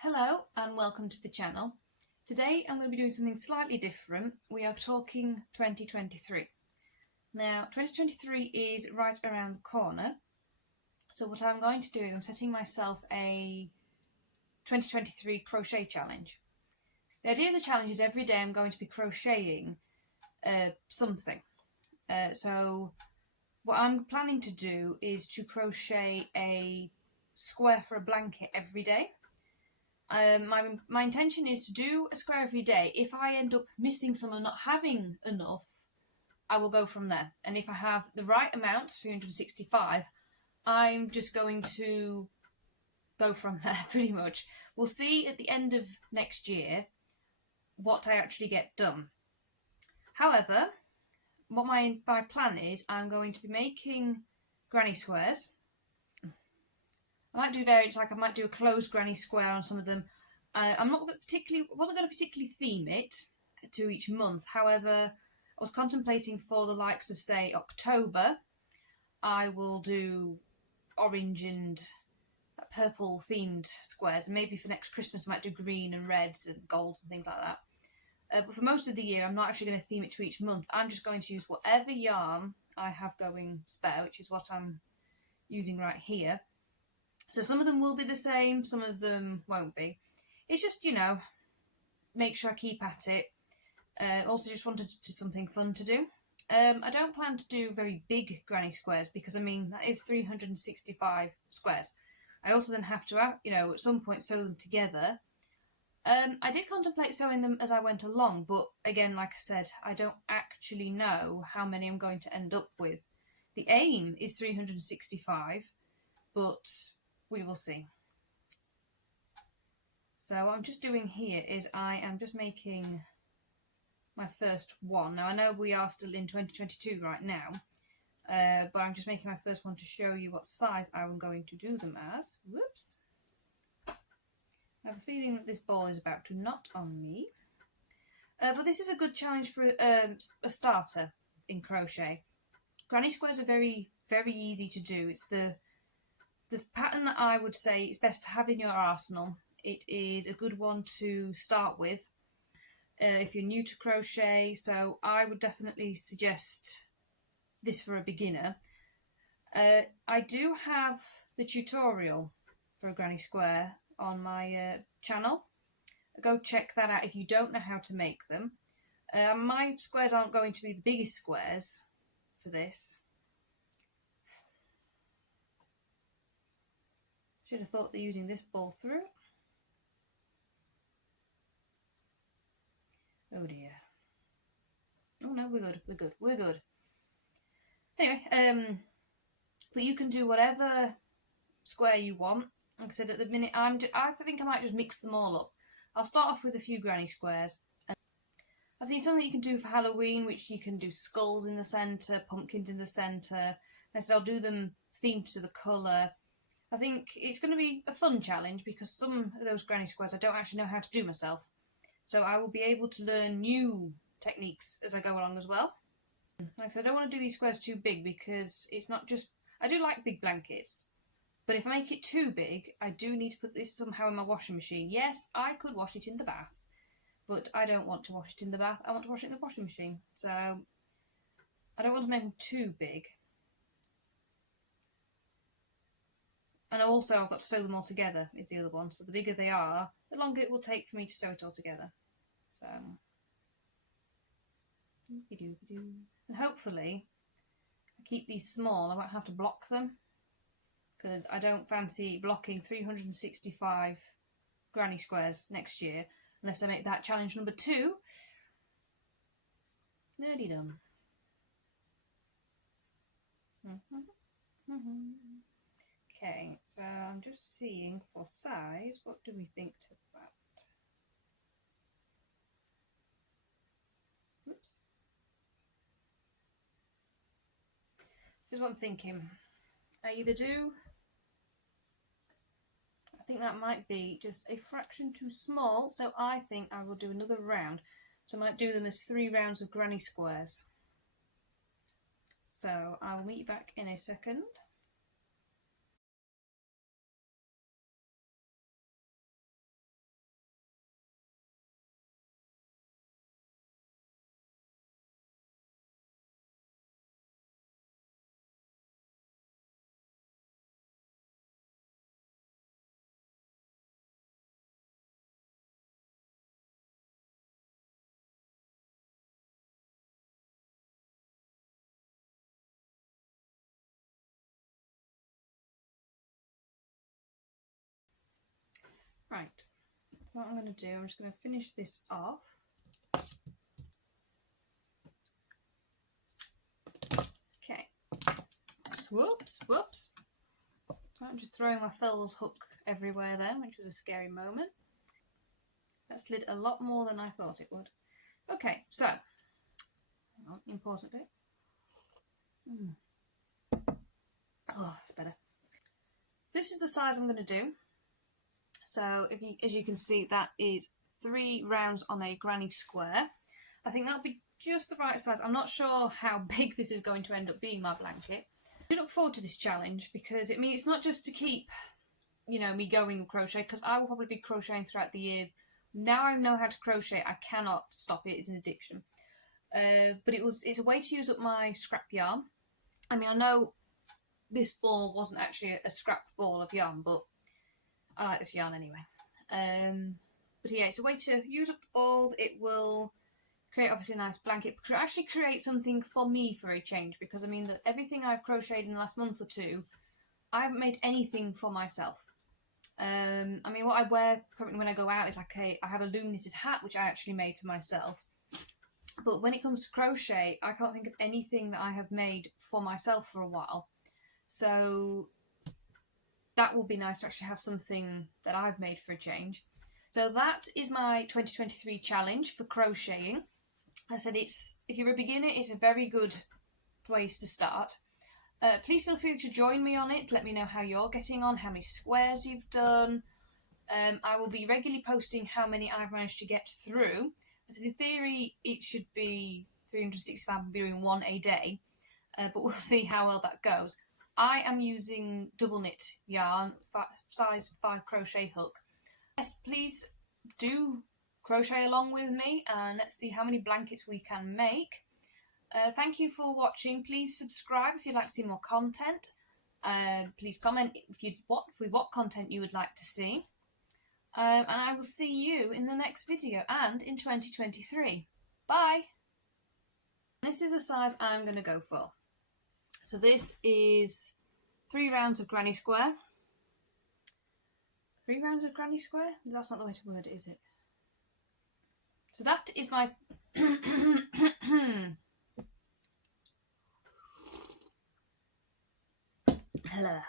Hello and welcome to the channel. Today I'm going to be doing something slightly different. We are talking 2023. Now 2023 is right around the corner, so what I'm going to do is I'm setting myself a 2023 crochet challenge. The idea of the challenge is every day I'm going to be crocheting something. So what I'm planning to do is to crochet a square for a blanket every day. My intention is to do a square every day. If I end up missing some or not having enough, I will go from there. And if I have the right amount, 365, I'm just going to go from there pretty much. We'll see at the end of next year what I actually get done. However, what my plan is, I'm going to be making granny squares. I might do variants, like I might do a closed granny square on some of them. I'm not wasn't going to particularly theme it to each month. However, I was contemplating for the likes of, say, October, I will do orange and purple themed squares. And maybe for next Christmas I might do green and reds and golds and things like that. But for most of the year, I'm not actually going to theme it to each month. I'm just going to use whatever yarn I have going spare, which is what I'm using right here. So some of them will be the same, some of them won't be. It's just, make sure I keep at it. Also just wanted to do something fun to do. I don't plan to do very big granny squares because, that is 365 squares. I also then have to, at some point sew them together. I did contemplate sewing them as I went along, but again, like I said, I don't actually know how many I'm going to end up with. The aim is 365, but we will see. So what I'm just doing here is I am just making my first one. Now I know we are still in 2022 right now, but I'm just making my first one to show you what size I'm going to do them as. Whoops. I have a feeling that this ball is about to knot on me. But this is a good challenge for a starter in crochet. Granny squares are very, very easy to do. It's the pattern that I would say is best to have in your arsenal. It is a good one to start with if you're new to crochet, so I would definitely suggest this for a beginner. I do have the tutorial for a granny square on my channel. Go check that out if you don't know how to make them. My squares aren't going to be the biggest squares for this. Should have thought that using this ball through. Oh dear. Oh no, we're good. Anyway, but you can do whatever square you want. Like I said, at the minute, I think I might just mix them all up. I'll start off with a few granny squares. I've seen something you can do for Halloween, which you can do skulls in the centre, pumpkins in the centre. I said I'll do them themed to the colour. I think it's going to be a fun challenge because some of those granny squares I don't actually know how to do myself. So I will be able to learn new techniques as I go along as well. Like I said, I don't want to do these squares too big because it's not just... I do like big blankets, but if I make it too big, I do need to put this somehow in my washing machine. Yes, I could wash it in the bath, but I don't want to wash it in the bath. I want to wash it in the washing machine. So I don't want to make them too big. And also I've got to sew them all together is the other one. So the bigger they are, the longer it will take for me to sew it all together. So, and hopefully I keep these small. I won't have to block them because I don't fancy blocking 365 granny squares next year unless I make that challenge number 2. Nerdy done. Okay, so I'm just seeing for size, what do we think to that? Oops. This is what I'm thinking. I either do, I think that might be just a fraction too small, so I think I will do another round. So I might do them as 3 rounds of granny squares. So I'll meet you back in a second. Right, so what I'm going to do, I'm just going to finish this off. Okay, whoops. So I'm just throwing my fells hook everywhere then, which was a scary moment. That slid a lot more than I thought it would. Okay, so, important bit. Oh, that's better. So this is the size I'm going to do. So as you can see, that is 3 rounds on a granny square. I think that'll be just the right size. I'm not sure how big this is going to end up being, my blanket. I look forward to this challenge because it means it's not just to keep, you know, me going with crochet, because I will probably be crocheting throughout the year. Now I know how to crochet, I cannot stop it. It's an addiction. But it's a way to use up my scrap yarn. I mean, I know this ball wasn't actually a scrap ball of yarn, but I like this yarn anyway. But yeah, it's a way to use up the balls. It will create obviously a nice blanket, but actually create something for me for a change, because I mean that everything I've crocheted in the last month or two, I haven't made anything for myself. I mean, what I wear currently when I go out is like I have a loom knitted hat, which I actually made for myself. But when it comes to crochet, I can't think of anything that I have made for myself for a while. So that will be nice to actually have something that I've made for a change. So that is my 2023 challenge for crocheting. I said if you're a beginner, it's a very good place to start. Please feel free to join me on it. Let me know how you're getting on, how many squares you've done. I will be regularly posting how many I've managed to get through. So in theory, it should be 365. I'll be doing one a day, but we'll see how well that goes. I am using double knit yarn, size 5 crochet hook. Yes, please do crochet along with me, and let's see how many blankets we can make. Thank you for watching. Please subscribe if you'd like to see more content. Please comment with what content you would like to see. And I will see you in the next video and in 2023. Bye! This is the size I'm going to go for. So this is 3 rounds of granny square. 3 rounds of granny square? That's not the way to word it, is it? So that is my... Hello.